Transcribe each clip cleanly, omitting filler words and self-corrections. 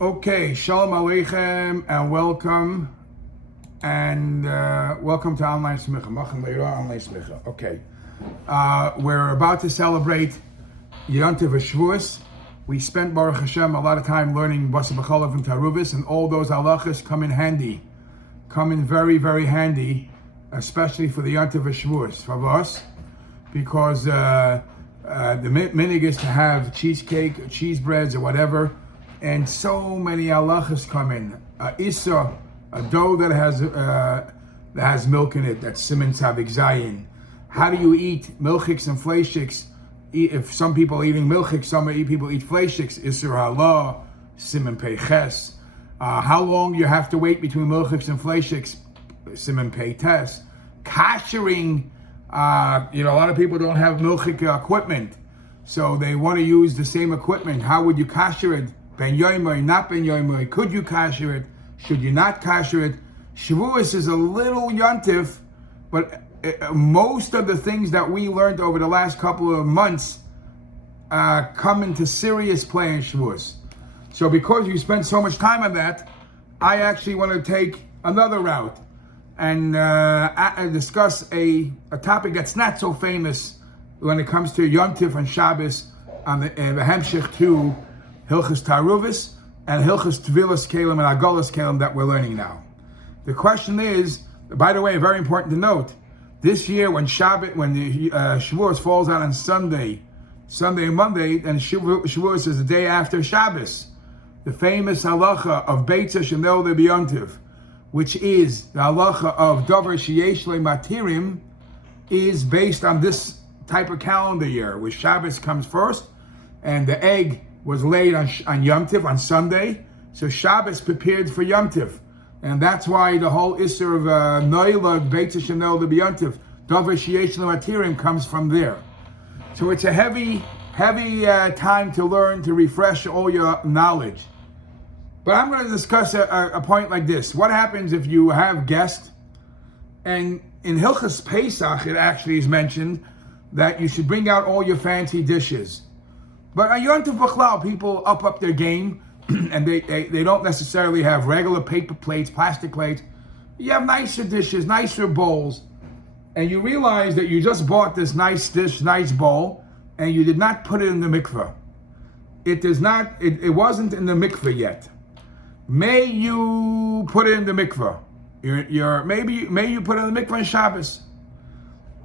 Okay, Shalom Aleichem and welcome. And welcome to Online Smicha. Machan Leirah Online Smicha. Okay. We're about to celebrate Yom Tov Shavuos. We spent, Baruch Hashem, a lot of time learning Basa B'chalav and Taruvis, and all those halachas come in handy. Come in very, very handy, especially for the Yom Tov Shavuos, for us, because the minig is to have cheesecake, cheese breads, or whatever, and so many halachas come in. Issa, a dough that has milk in it, that's siman tzavik zayin. How do you eat milchiks and fleishiks? If some people are eating milchiks, some people eat fleishiks. Isser halah, siman peiches. How long you have to wait between milchiks and fleishiks? Siman peites. Koshering. A lot of people don't have milchik equipment, so they want to use the same equipment. How would you kosher it? Ben yoymoi, not ben yoymoi. Could you kosher it? Should you not kosher it? Shavuos is a little yontif, but most of the things that we learned over the last couple of months come into serious play in Shavuos. So because you spent so much time on that, I actually want to take another route and discuss a topic that's not so famous when it comes to Yom Tov and Shabbos on the hemshich to Hilchos Taruvis and Hilchos Tevilas Kalim and Agolas Kalim that we're learning now. The question is, by the way, very important to note, this year when the Shavuos falls out on Sunday and Monday, and Shavuos is the day after Shabbos, the famous halacha of Beitza Shenel de Yom Tov, which is the halacha of Dover Sheyesh Le Matirim, is based on this type of calendar year, where Shabbos comes first, and the egg was laid on Yom Tov, on Sunday, so Shabbos prepared for Yom Tov. And that's why the whole Isser of Noila, Beitza Shenel de Yom Tov, Dover Sheyesh Le Matirim comes from there. So it's a heavy time to learn, to refresh all your knowledge. But I'm going to discuss a point like this. What happens if you have guests, and in Hilchos Pesach it actually is mentioned that you should bring out all your fancy dishes. But on Yom Tov B'chlal, people up their game, and they don't necessarily have regular paper plates, plastic plates. You have nicer dishes, nicer bowls, and you realize that you just bought this nice dish, nice bowl, and you did not put it in the mikveh. It wasn't in the mikveh yet. May you put it in the mikveh. May you put it in the mikveh on Shabbos.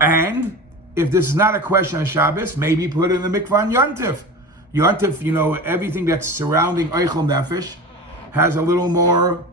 And if this is not a question on Shabbos, maybe put it in the mikveh on Yom Tov. Yom Tov, everything that's surrounding Eichel Nefesh has a little more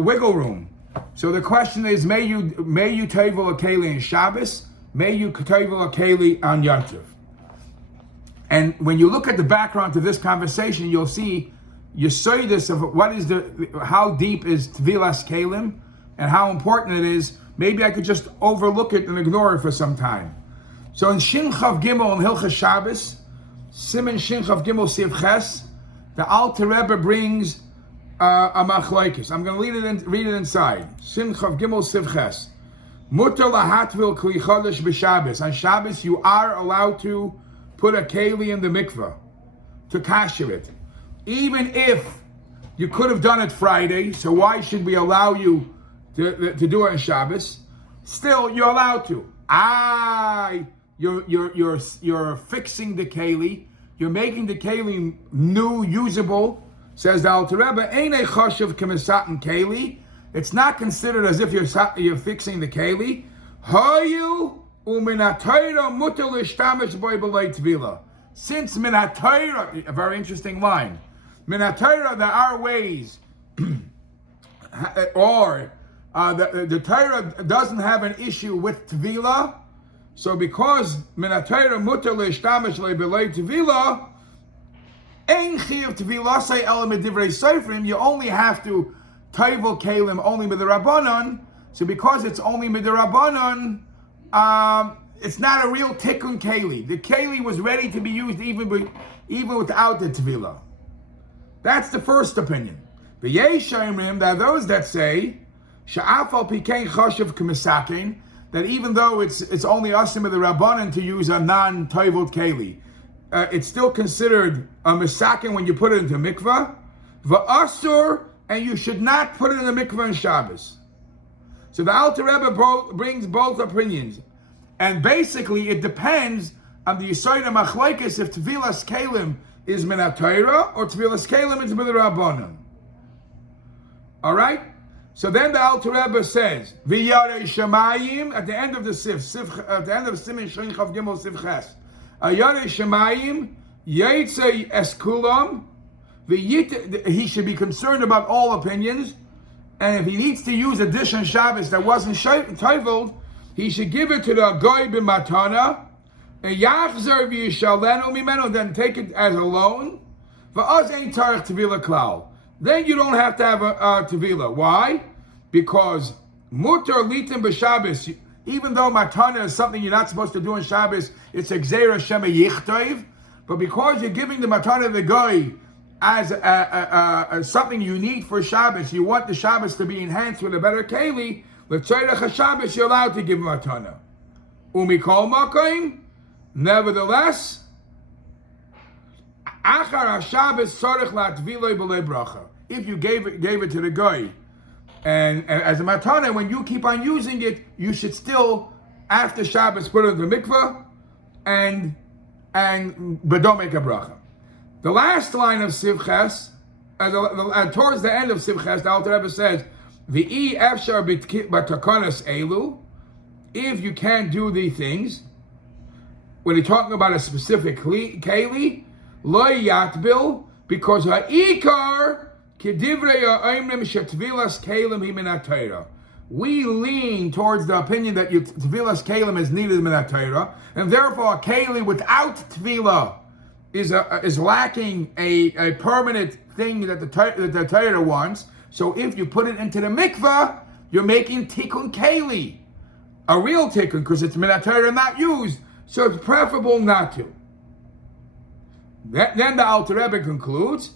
wiggle room. So the question is, may you tovel a keli on Shabbos? May you tovel a keli on Yom Tov? And when you look at the background to this conversation, you'll see Yesodus of how deep is Tevilas Kalim and how important it is. Maybe I could just overlook it and ignore it for some time. So in Shin Chav Gimel and Hilchos Shabbos, Siman Shin Chav Gimel Siv Ches, the Alter Rebbe brings a machlokes. I'm going to read it inside. Shin Chav Gimel Siv Ches. Mutar lahatvil kli chodesh b'Shabbos. On Shabbos, you are allowed to put a keli in the mikveh to kasher it, even if you could have done it Friday. So why should we allow you to do it on Shabbos? Still, you're allowed to. You're fixing the keli. You're making the keli new, usable. Says the Alter Rebbe, "Einei choshev k'misatan keli." It's not considered as if you're fixing the keli. Hayu u'min ha'Torah mutar l'shtamish boi b'lei tvila. Since min ha'Torah, a very interesting line. Min ha'Torah, there are ways, or the Torah doesn't have an issue with tvila. So because min ha'Torah mutar l'shtamish b'lei tvila, ein chiyav tvila say elam divrei sofrim. You only have to tovel kalim only midrabanan. So because it's only midrabanan, it's not a real tikkun keli. The keli was ready to be used even without the tvila. That's the first opinion. But yesh omrim, there are those that say she'afal pikein choshev k'misakin, that even though it's only asim of the rabbanan to use a non-tovel keli, it's still considered a misakin when you put it into mikvah. v'asur, and you should not put it in the mikveh on Shabbos. So the Alter Rebbe brings both opinions, and basically it depends on the Yisayda Machlekes if Tevilas Kalim is min HaTorah or Tevilas Kalim is min Rabbanan. All right. So then the Alter Rebbe says, "V'yarei Shemayim," at the end of the at the end of Siman Shin Chav Gimel Sif Ches, "Yarei Shemayim Yitzei Eskulam." He should be concerned about all opinions, and if he needs to use a dish on Shabbos that wasn't toveled, he should give it to the goy b'matana, and yachzer v'yishalenu mimenu, then take it as a loan. V'az ein tarich tevila klal. Then you don't have to have a tevila. Why? Because mutar litim b'Shabbos, even though matana is something you're not supposed to do on Shabbos, it's a gzeira shema yichtoiv, but because you're giving the matana to the goy as something you need for Shabbos, you want the Shabbos to be enhanced with a better keli, l'tzorech Shabbos, you're allowed to give matana. Umikol makoim, nevertheless, achar Shabbos tzorech latviloi b'lei bracha. If you gave it to the guy, and as a matana, when you keep on using it, you should still, after Shabbos, put it in the mikveh, but don't make a bracha. The last line of Sivches, towards the end of Sivches, the Alter Rebbe says, "V'i efshar b'takanas elu," if you can't do these things, when you're talking about a specific keli, lo yatbil, because ha'ikar k'divrei ha'omrim shetvilas kelim hi min ha'Torah. We lean towards the opinion that tvilas kelim is needed min ha'Torah, and therefore a keli without tvila is lacking a permanent thing that the Torah wants. So if you put it into the mikveh, you're making tikkun keli, a real tikkun, because it's min Torah not used. So it's preferable not to. Then the Alter Rebbe concludes,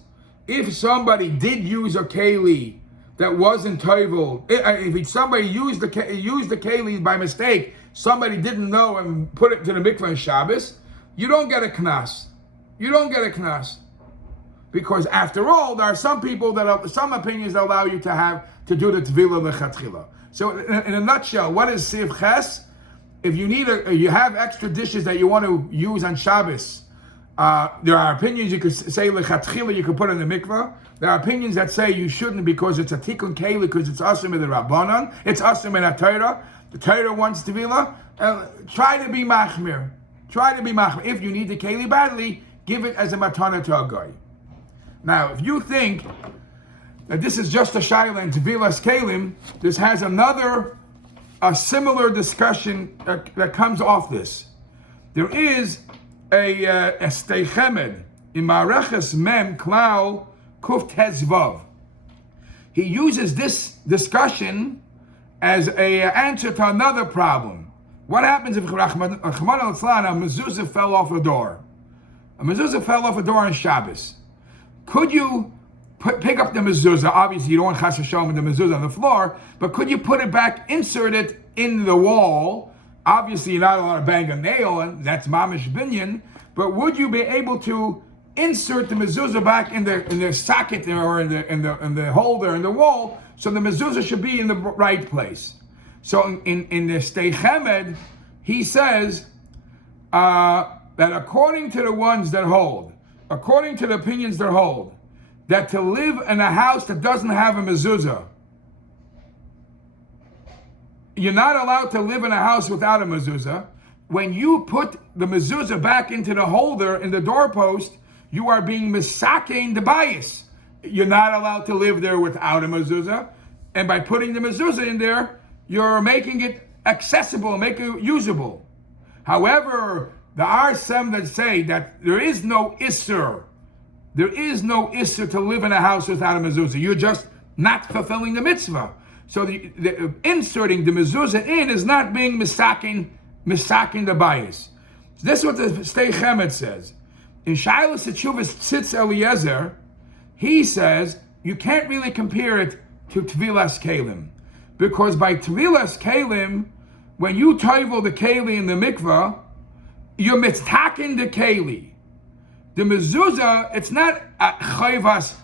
if somebody did use a keli that wasn't tovel, if somebody used the keli by mistake, somebody didn't know and put it to the mikveh on Shabbos, you don't get a knas. You don't get a knas, because after all, there are some people some opinions that allow you to do the tvila lechatchila. So in a nutshell, what is Siv Ches? If you have extra dishes that you want to use on Shabbos, there are opinions you could say lechatchila you could put in the mikveh. There are opinions that say you shouldn't because it's a tikkun keli, because it's asim in the rabbanon, it's asim in a Torah. The Torah wants tvila. Try to be machmir. Try to be machmir. If you need the keli badly, give it as a matana to a guy. Now, if you think that this is just a shayla and tevilas kelim, this has a similar discussion that comes off this. There is a steichemed in Mareches Mem Klal Kuf Tezvav. He uses this discussion as an answer to another problem. What happens if Rahman al-Tzlan, a mezuzah fell off a door? A mezuzah fell off a door on Shabbos. Could you pick up the mezuzah? Obviously, you don't want chas v'shalom the mezuzah on the floor, but could you put it back, insert it in the wall? Obviously, you're not allowed to bang a nail, and that's mamish binyan. But would you be able to insert the mezuzah back in the socket or in the holder in the wall, so the mezuzah should be in the right place? So in the Steichemed, he says that according to the ones that hold, according to the opinions that hold, that to live in a house that doesn't have a mezuzah, you're not allowed to live in a house without a mezuzah. When you put the mezuzah back into the holder in the doorpost, you are being misakein the bias. You're not allowed to live there without a mezuzah, and by putting the mezuzah in there, you're making it accessible, making it usable. However, there are some that say that there is no isser to live in a house without a mezuzah. You're just not fulfilling the mitzvah. So the inserting the mezuzah in is not being misaking the bias. So this is what the Stei Chemed says. In Shailas Teshuvas Tzitz Eliezer, he says you can't really compare it to Tvilas Kelim, because by Tvilas Kelim, when you tovel the keli in the mikvah, you're mitztakin the keli. The mezuzah, it's not chayvas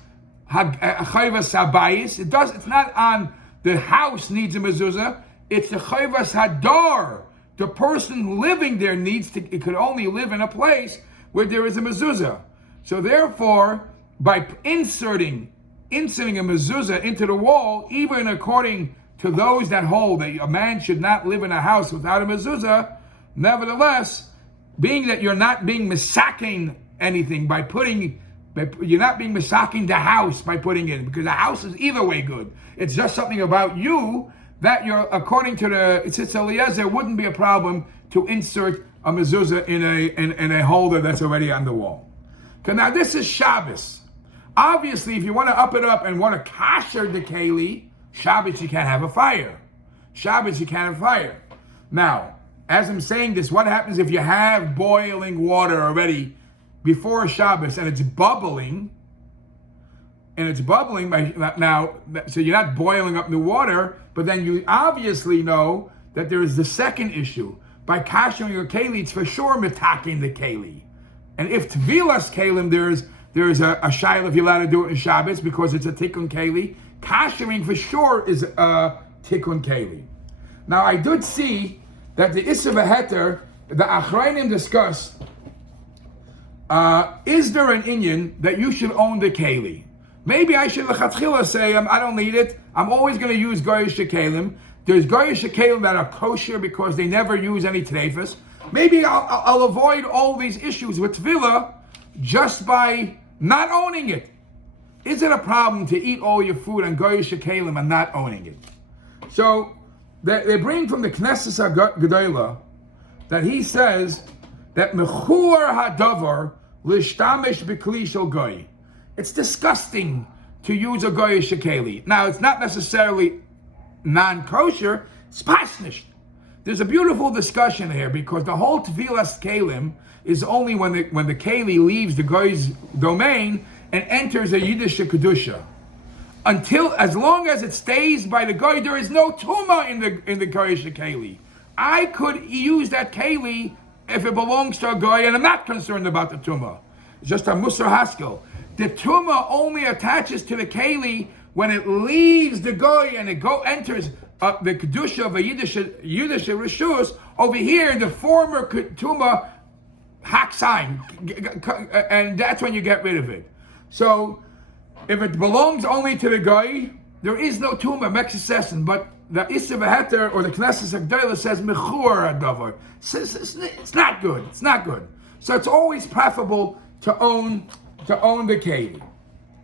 chayvas habayis. It's not on the house needs a mezuzah. It's the chayvas hadar. The person living there it could only live in a place where there is a mezuzah. So therefore, by inserting a mezuzah into the wall, even according to those that hold that a man should not live in a house without a mezuzah, nevertheless, being that you're not being misaking anything you're not being misaking the house by putting in, because the house is either way good. It's just something about you that you're, according to the Tzitz Eliezer, wouldn't be a problem to insert a mezuzah in a holder that's already on the wall. Okay, now this is Shabbos. Obviously, if you want to up it up and want to kosher the keli, Shabbos you can't have a fire. Shabbos you can't have fire. Now, as I'm saying this, what happens if you have boiling water already before Shabbos and it's bubbling? Now, so you're not boiling up the water, but then you obviously know that there is the second issue. By koshering your keli, it's for sure mitaking the keli. And if tvilas kelim, there's a shayla if you're allowed to do it in Shabbos because it's a tikkun keli. Koshering for sure is a tikkun keli. Now I did see that the Issa v'heter, the Achrayim discussed, is there an inyan that you should own the keli? Maybe I should lechatchila say I don't need it. I'm always going to use goyish kelim. There's goyish kelim that are kosher because they never use any treifas. Maybe I'll avoid all these issues with tefillah just by not owning it. Is it a problem to eat all your food on goyish kelim and not owning it? So they bring from the Knesset HaGedolah that he says that mechur hadavar lishtamish b'kli shel goy. It's disgusting to use a goyish keli. Now, it's not necessarily non-kosher, it's pasnish. There's a beautiful discussion here because the whole tevilas kelim is only when the keli leaves the goy's domain and enters a Yiddish kedusha. As long as it stays by the goy, there is no tuma in the goyish keli. I could use that keli if it belongs to a goy, and I'm not concerned about the tuma. It's just a musar haskel. The tuma only attaches to the keli when it leaves the goy and it enters the kedusha of a Yiddish rishus. Over here, the former tuma haksaim, and that's when you get rid of it. So, if it belongs only to the goy, there is no tuma mexisessin. But the Issa v'heter or the Knesset HaGedolah says mechur hadavar. It's not good. It's not good. So it's always preferable to own the keli.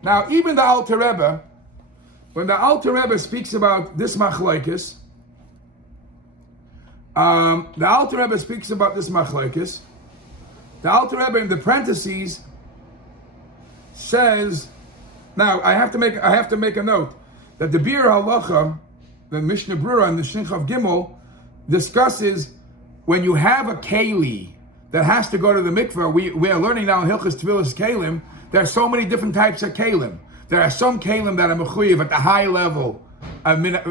Now, even the Alter Rebbe, when the Alter Rebbe speaks about this machlokes, the Alter Rebbe in the parentheses says, now I have to make a note that the Bir Halacha, the Mishnah Brura and the Shinchav Gimel discusses when you have a keli that has to go to the mikveh. We are learning now in Hilchos Tevilas Kelim. There are so many different types of kelim. There are some kelim that are mechuyev at the high level.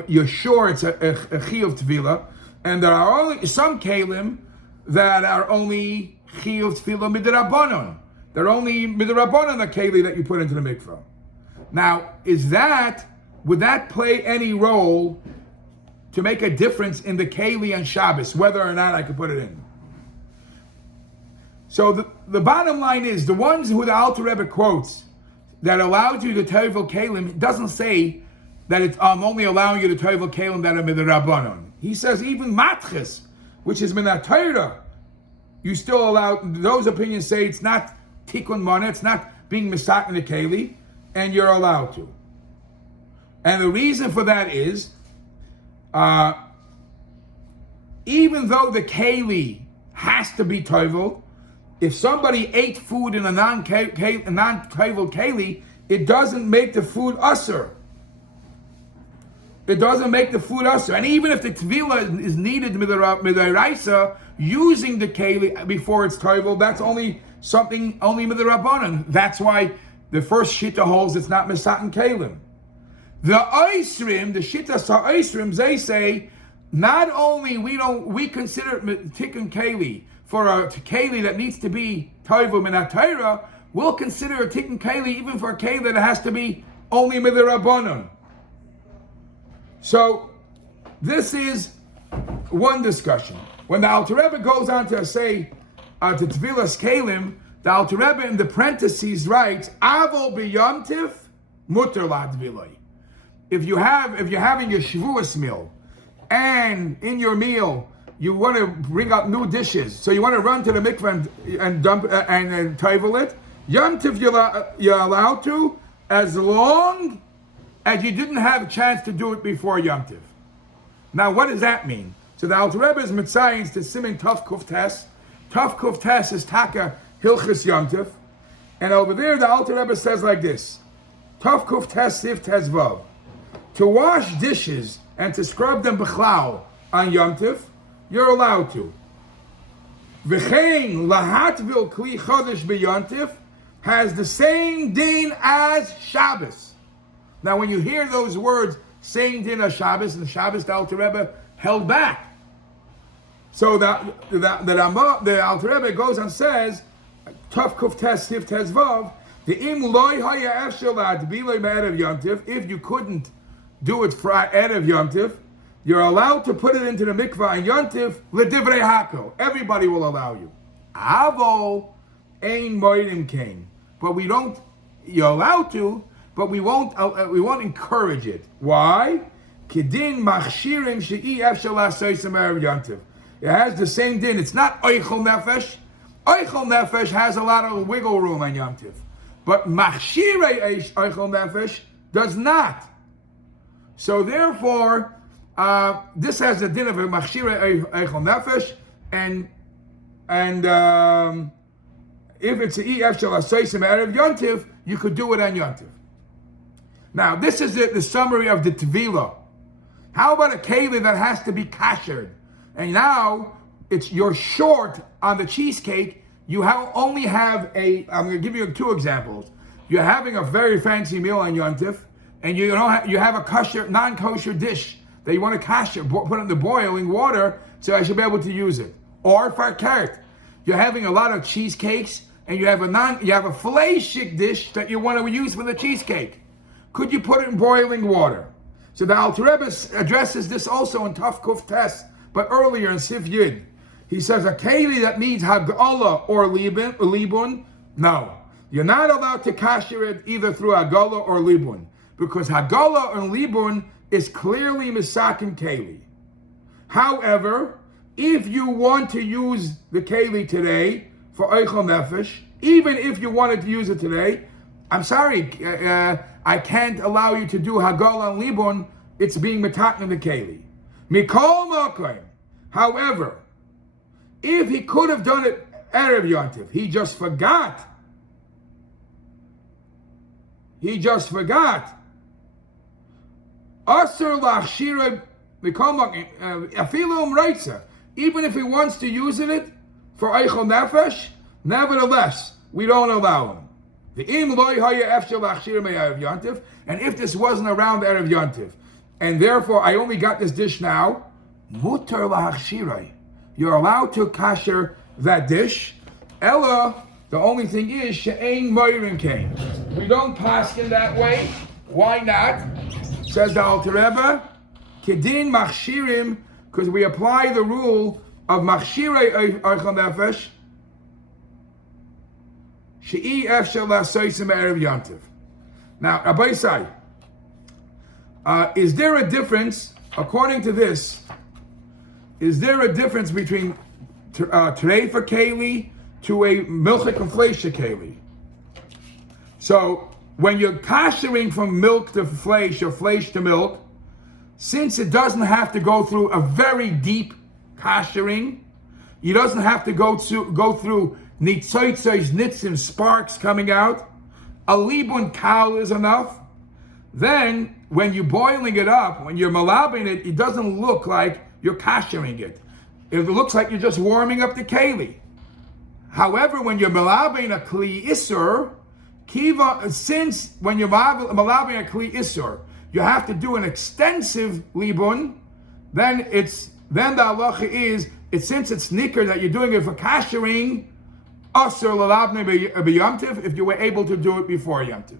You're sure it's a chiyuv tevilah, and there are only some kelim that are only chiyuv tevilah midrabanon. They're only midrabanon the keli that you put into the mikveh. Now, would that play any role to make a difference in the keli on Shabbos, whether or not I could put it in? So the bottom line is, the ones who the Alter Rebbe quotes that allows you to tovel kelim, doesn't say that I'm only allowing you to tovel kelim that are midrabanon. He says even matches, which is min Torah, you still allow. Those opinions say it's not tikkun mana, it's not being misak in the keli, and you're allowed to. And the reason for that is, even though the keli has to be tovel, if somebody ate food in a non-tovel keli, it doesn't make the food usher. It doesn't make the food usher. And even if the tevilah is needed midaraisa, using the keli before it's tovel, that's only midarabanan. That's why the first shita holds it's not misatan kelim. The Oisrim, the Shittas HaOisrim, they say, not only we consider tikkun keli for a keli that needs to be toivu min Torah, we'll consider a tikkun keli even for a keli that has to be only midirabanan. So this is one discussion. When the Alter Rebbe goes on to say to Tevilas Kalim, the Alter Rebbe in the parentheses writes, Avol b'Yom Tiv muter ladviloi. If you're having your Shavuos meal, and in your meal you want to bring up new dishes, so you want to run to the mikveh and dump and tovel it, Yom Tov you're allowed to, as long as you didn't have a chance to do it before Yom Tov. Now, what does that mean? So the Alter Rebbe is mitzayins to Siman Tov Kuf Tes. Tov Kuf Tes is Taka Hilchus Yom Tov, and over there the Alter Rebbe says like this: Tov Kuf Tes Sif Tes Vav. To wash dishes and to scrub them b'chlal on Yom Tov, you're allowed to. V'chein lahatvil kli chodesh b'Yom Tov has the same din as Shabbos. Now, when you hear those words, same din as Shabbos, and Shabbos, the Alter Rebbe held back. So the Alter Rebbe goes and says, Tov Kuf Tes Sif Tes Vav, the im loy haya efshel la'adbiloi me'erev Yom Tov, if you couldn't do it for erev Yom Tov, you're allowed to put it into the mikvah on Yom Tov l'divrei hako. Everybody will allow you. Avo ein moidim kain, but we don't. You're allowed to, but we won't encourage it. Why? Kedin machshirim she'i efshel la'asoisem erev Yom Tov. It has the same din. It's not oichel nefesh. Oichel nefesh has a lot of wiggle room on Yom Tov, but machshirei oichel nefesh does not. So therefore, this has a din of a machshirei oichel nefesh, and if it's an ef shel asoisim erev Yom Tov, you could do it on Yom Tov. Now, this is the summary of the Tevilah. How about a keli that has to be kashered? And now you're short on the cheesecake. You only have I'm going to give you two examples. You're having a very fancy meal on Yom Tov, and you have a kosher, non-kosher dish that you want to kasher, put in the boiling water so I should be able to use it. Or farkert, you're having a lot of cheesecakes, and you have a fleishik dish that you want to use for the cheesecake. Could you put it in boiling water? So the Alter Rebbe addresses this also in Tov Kuf Tes, but earlier in Sif Yud. He says a keli that needs hagala or libun, no. You're not allowed to kasher it either through hagala or libun, because hagala and libun is clearly misakin keli. However, if you want to use the keli today for oichel nefesh, even if you wanted to use it today, I'm sorry, I can't allow you to do hagala and libun. It's being metaken in the keli. Mikol makom. However, if he could have done it erev Yom Tov, he just forgot. Asur lachshira mikol makom afilu umreitza. Even if he wants to use it for eichel nefesh, nevertheless, we don't allow him. And if this wasn't around erev Yom Tov, and therefore I only got this dish now, mutar lahachshirei. You're allowed to kasher that dish. Ella, the only thing is she'ein moirin kain. We don't paskin that way. Why not? Says the Alter Rebbe, kedin machshirim, because we apply the rule of machshirei oichel nefesh. She'i efshel la'asoisim erev Yom Tov. Now, Rabbi Isai, is there a difference, according to this, is there a difference between Treifa Keli to a Milchik and Fleisha Keli? So, when you're koshering from milk to flesh or flesh to milk, since it doesn't have to go through a very deep koshering, it doesn't have to go through nitzoitzos, nitzim, sparks coming out, a libun kal is enough. Then, when you're boiling it up, when you're malabing it, it doesn't look like you're koshering it. It looks like you're just warming up the keli. However, when you're malabing a kli isur, since when you're malabing a kli isur, you have to do an extensive libun, then the halacha is, since it's nicker that you're doing it for koshering, asur lalabne b'Yom Tov, if you were able to do it before Yom Tov.